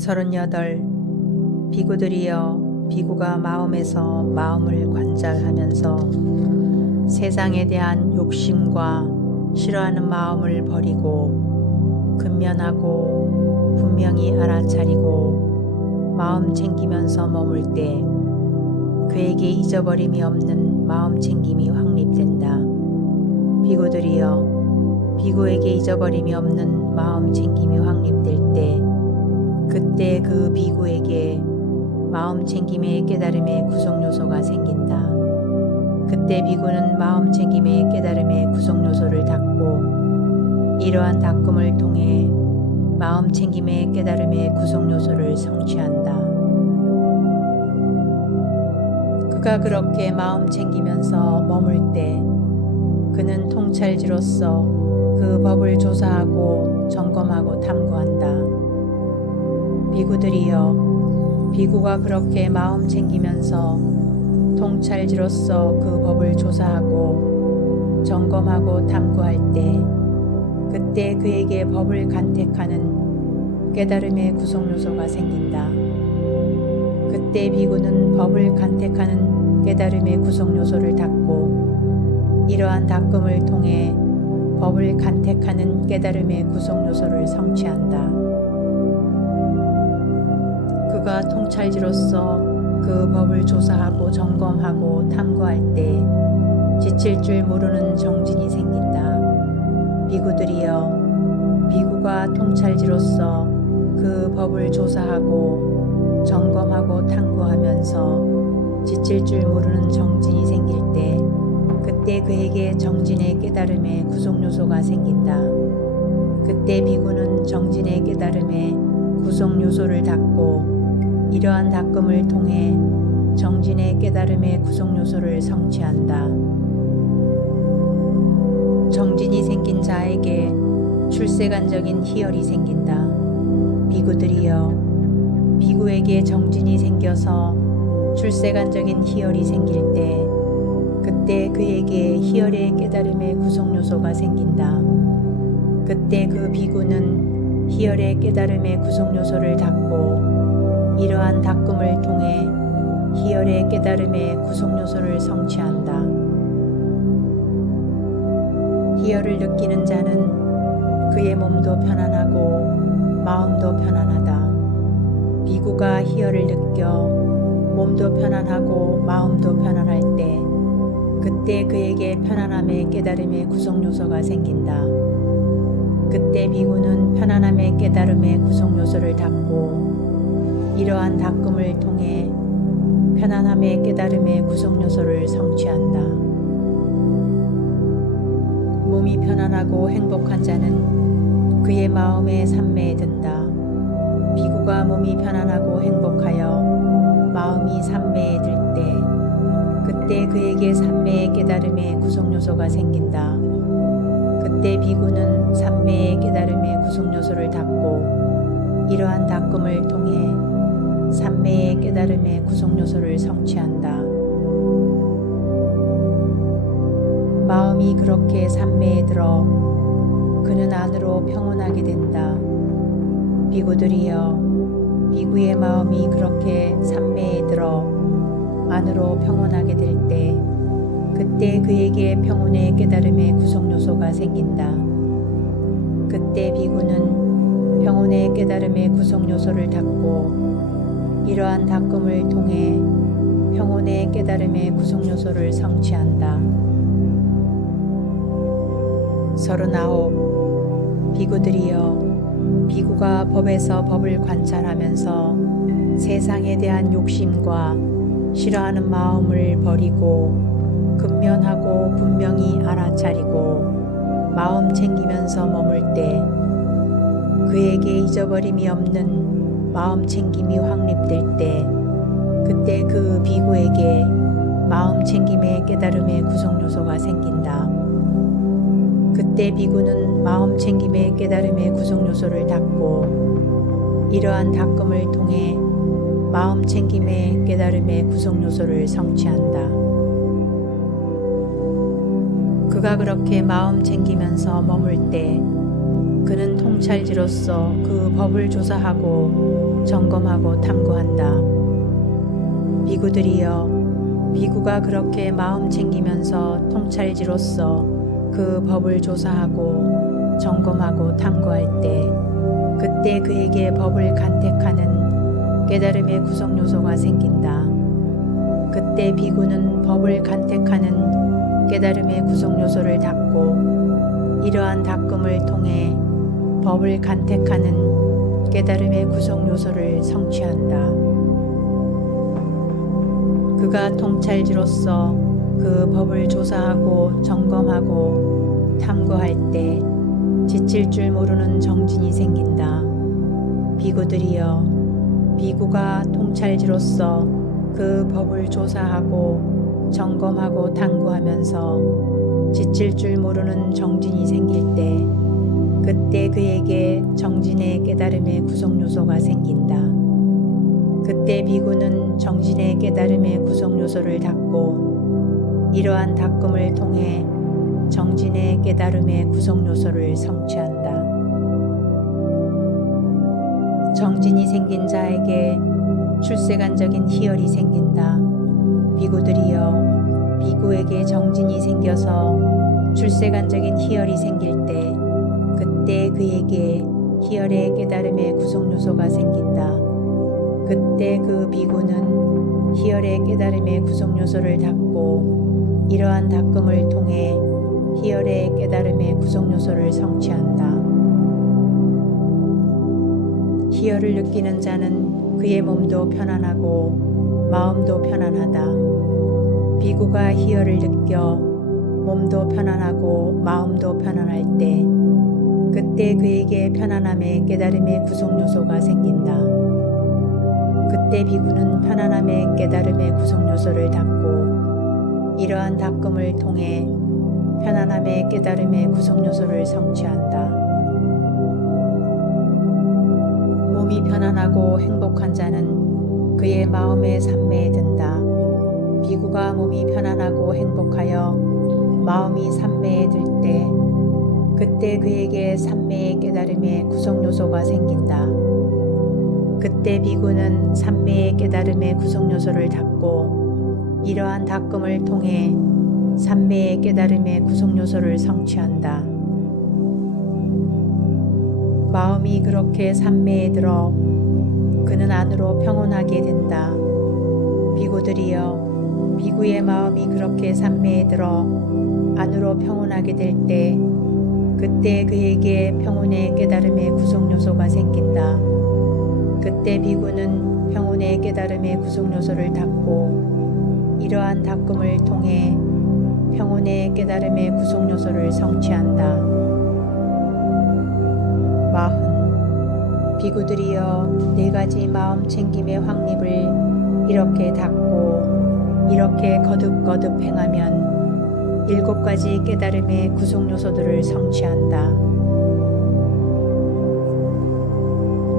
38. 비구들이여, 비구가 마음에서 마음을 관찰하면서 세상에 대한 욕심과 싫어하는 마음을 버리고 근면하고 분명히 알아차리고 마음 챙기면서 머물 때 그에게 잊어버림이 없는 마음 챙김이 확립된다. 비구들이여, 비구에게 잊어버림이 없는 마음 챙김이 확립될 때 그때 그 비구에게 마음 챙김의 깨달음의 구성 요소가 생긴다. 그때 비구는 마음 챙김의 깨달음의 구성 요소를 닫고 이러한 닫음을 통해 마음 챙김의 깨달음의 구성 요소를 성취한다. 그가 그렇게 마음 챙기면서 머물 때 그는 통찰지로서 그 법을 조사하고 점검하고 탐구한다. 비구들이여, 비구가 그렇게 마음 챙기면서 통찰지로서 그 법을 조사하고 점검하고 탐구할 때 그때 그에게 법을 간택하는 깨달음의 구성 요소가 생긴다. 그때 비구는 법을 간택하는 깨달음의 구성 요소를 닫고 이러한 닫음을 통해 법을 간택하는 깨달음의 구성 요소를 성취한다. 그가 통찰지로서 그 법을 조사하고 점검하고 탐구할 때 지칠 줄 모르는 정진이 생긴다. 비구들이여, 비구가 통찰지로서 그 법을 조사하고 점검하고 탐구하면서 지칠 줄 모르는 정진이 생길 때 그때 그에게 정진의 깨달음의 구성 요소가 생긴다. 그때 비구는 정진의 깨달음의 구성 요소를 닫고 이러한 닫음을 통해 정진의 깨달음의 구성 요소를 성취한다. 정진이 생긴 자에게 출세간적인 희열이 생긴다. 비구들이여, 비구에게 정진이 생겨서 출세간적인 희열이 생길 때 그때 그에게 희열의 깨달음의 구성 요소가 생긴다. 그때 그 비구는 희열의 깨달음의 구성 요소를 닫고 이러한 닫음을 통해 희열의 깨달음의 구성 요소를 성취한다. 희열을 느끼는 자는 그의 몸도 편안하고 마음도 편안하다. 비구가 희열을 느껴 몸도 편안하고 마음도 편안할 때 그때 그에게 편안함의 깨달음의 구성 요소가 생긴다. 그때 비구는 편안함의 깨달음의 구성 요소를 닫고 이러한 닫음을 통해 편안함의 깨달음의 구성 요소를 성취한다. 몸이 편안하고 행복한 자는 그의 마음에 산매에 든다. 비구가 몸이 편안하고 행복하여 마음이 산매에 들 때 그때 그에게 산매의 깨달음의 구성 요소가 생긴다. 그때 비구는 산매의 깨달음의 구성 요소를 닫고 이러한 닫음을 통해 산매의 깨달음의 구성 요소를 성취한다. 마음이 그렇게 산매에 들어 그는 안으로 평온하게 된다. 비구들이여, 비구의 마음이 그렇게 산매에 들어 안으로 평온하게 될 때 그때 그에게 평온의 깨달음의 구성 요소가 생긴다. 그때 비구는 평온의 깨달음의 구성 요소를 닫고 이러한 닫음을 통해 평온의 깨달음의 구성 요소를 성취한다. 39. 비구들이여, 비구가 법에서 법을 관찰하면서 세상에 대한 욕심과 싫어하는 마음을 버리고 근면하고 분명히 알아차리고 마음 챙기면서 머물 때 그에게 잊어버림이 없는 마음 챙김이 확립될 때 그때 그 비구에게 마음 챙김의 깨달음의 구성 요소가 생긴다. 그때 비구는 마음 챙김의 깨달음의 구성 요소를 닫고 이러한 닫음을 통해 마음 챙김의 깨달음의 구성 요소를 성취한다. 그가 그렇게 마음 챙기면서 머물 때 그는 통찰지로서 그 법을 조사하고 점검하고 탐구한다. 비구들이여, 비구가 그렇게 마음 챙기면서 통찰지로서 그 법을 조사하고 점검하고 탐구할 때, 그때 그에게 법을 간택하는 깨달음의 구성 요소가 생긴다. 그때 비구는 법을 간택하는 깨달음의 구성 요소를 닦고, 이러한 닦음을 통해 법을 간택하는 깨달음의 구성 요소를 성취한다. 그가 통찰지로서 그 법을 조사하고 점검하고 탐구할 때 지칠 줄 모르는 정진이 생긴다. 비구들이여, 비구가 통찰지로서 그 법을 조사하고 점검하고 탐구하면서 지칠 줄 모르는 정진이 생길 때, 그때 그에게 정진의 깨달음의 구성 요소가 생긴다. 그때 비구는 정진의 깨달음의 구성 요소를 닦고, 이러한 닦음을 통해 정진의 깨달음의 구성 요소를 성취한다. 정진이 생긴 자에게 출세간적인 희열이 생긴다. 비구들이여, 비구에게 정진이 생겨서 출세간적인 희열이 생길 때, 그때 그에게 희열의 깨달음의 구성 요소가 생긴다. 그때 그 비구는 희열의 깨달음의 구성 요소를 닦고, 이러한 닦음을 통해 희열의 깨달음의 구성 요소를 성취한다. 희열을 느끼는 자는 그의 몸도 편안하고 마음도 편안하다. 비구가 희열을 느껴 몸도 편안하고 마음도 편안할 때, 그때 그에게 편안함의 깨달음의 구성 요소가 생긴다. 그때 비구는 편안함의 깨달음의 구성 요소를 닦고, 이러한 닦음을 통해 편안함의 깨달음의 구성 요소를 성취한다. 몸이 편안하고 행복한 자는 그의 마음에 산매에 든다. 비구가 몸이 편안하고 행복하여 마음이 산매에 들 때, 그때 그에게 산매의 깨달음의 구성 요소가 생긴다. 그때 비구는 산매의 깨달음의 구성 요소를 닦고, 이러한 닦음을 통해 산매의 깨달음의 구성 요소를 성취한다. 마음이 그렇게 산매에 들어 그는 안으로 평온하게 된다. 비구들이여, 비구의 마음이 그렇게 산매에 들어 안으로 평온하게 될 때, 그때 그에게 평온의 깨달음의 구성 요소가 생긴다. 그때 비구는 평온의 깨달음의 구성 요소를 닦고, 이러한 닦음을 통해 평온의 깨달음의 구성 요소를 성취한다. 마흔. 비구들이여, 네 가지 마음 챙김의 확립을 이렇게 닦고 이렇게 거듭거듭 행하면 7가지 깨달음의 구성 요소들을 성취한다.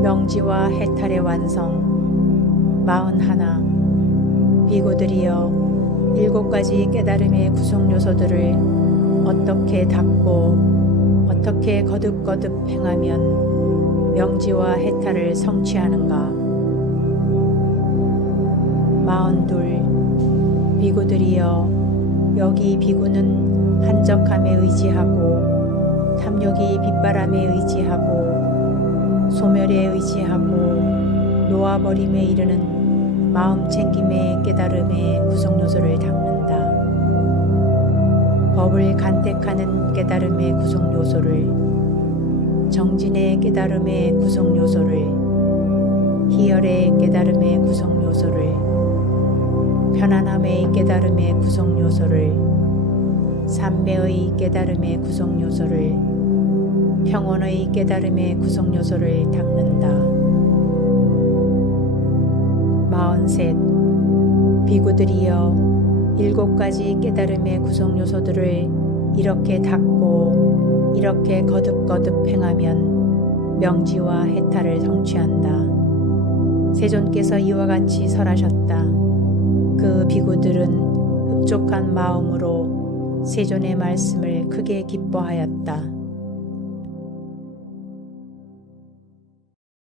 명지와 해탈의 완성. 41. 비구들이여, 7가지 깨달음의 구성 요소들을 어떻게 닦고 어떻게 거듭거듭 행하면 명지와 해탈을 성취하는가. 42. 비구들이여, 여기 비구는 한적함에 의지하고 탐욕이 빗바람에 의지하고 소멸에 의지하고 놓아버림에 이르는 마음 챙김의 깨달음의 구성 요소를 닦는다. 법을 간택하는 깨달음의 구성 요소를, 정진의 깨달음의 구성 요소를, 희열의 깨달음의 구성 요소를, 편안함의 깨달음의 구성 요소를, 산매의 깨달음의 구성 요소를, 평온의 깨달음의 구성 요소를 닦는다. 43. 비구들이여, 7가지 깨달음의 구성 요소들을 이렇게 닦고 이렇게 거듭거듭 행하면 명지와 해탈을 성취한다. 세존께서 이와 같이 설하셨다. 그 비구들은 흡족한 마음으로 세존의 말씀을 크게 기뻐하였다.